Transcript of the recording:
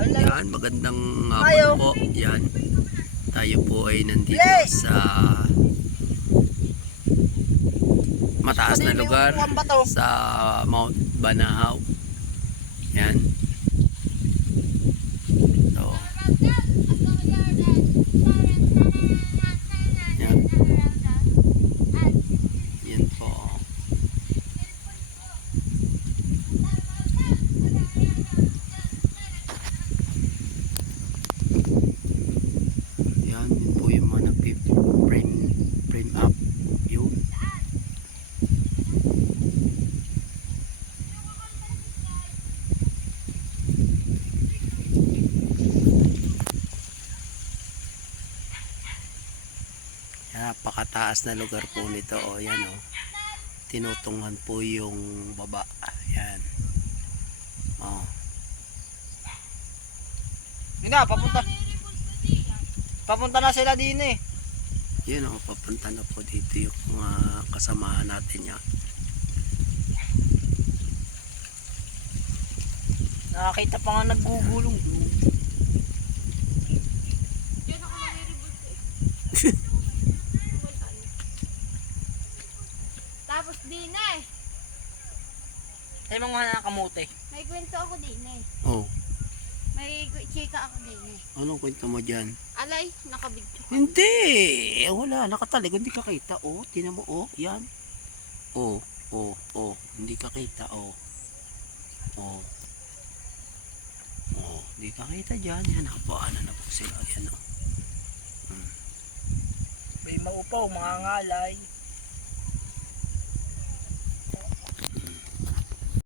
Yan, magandang hapon po. Yan. Tayo po ay nandito sa mataas na lugar sa Mount Banahaw. Yan. So, yan. Yan po. Yan, yun po yung mga frame up yun. Napakataas na lugar po nito. O yan o, tinutunghan po yung baba. Yan o. Yun na, papunta na sila din eh. Yan o, papunta na po dito yung mga kasamahan natin yan. Nakakita pa nga naggugulong. Tapos din eh. Ay mga nakamote. May kwento ako din eh. Oh, May chika ako din eh. anong kwento mo dyan? Alay, nakabigto ka. Hindi, wala, nakatalig, hindi ka kita. Oh, tinan mo, oh, yan. Oh, hindi ka kita, oh. Oh. Oh, hindi ka kita dyan. Yan, nakapaanan na po sila. Yan, oh. May maupaw, mga ngalay.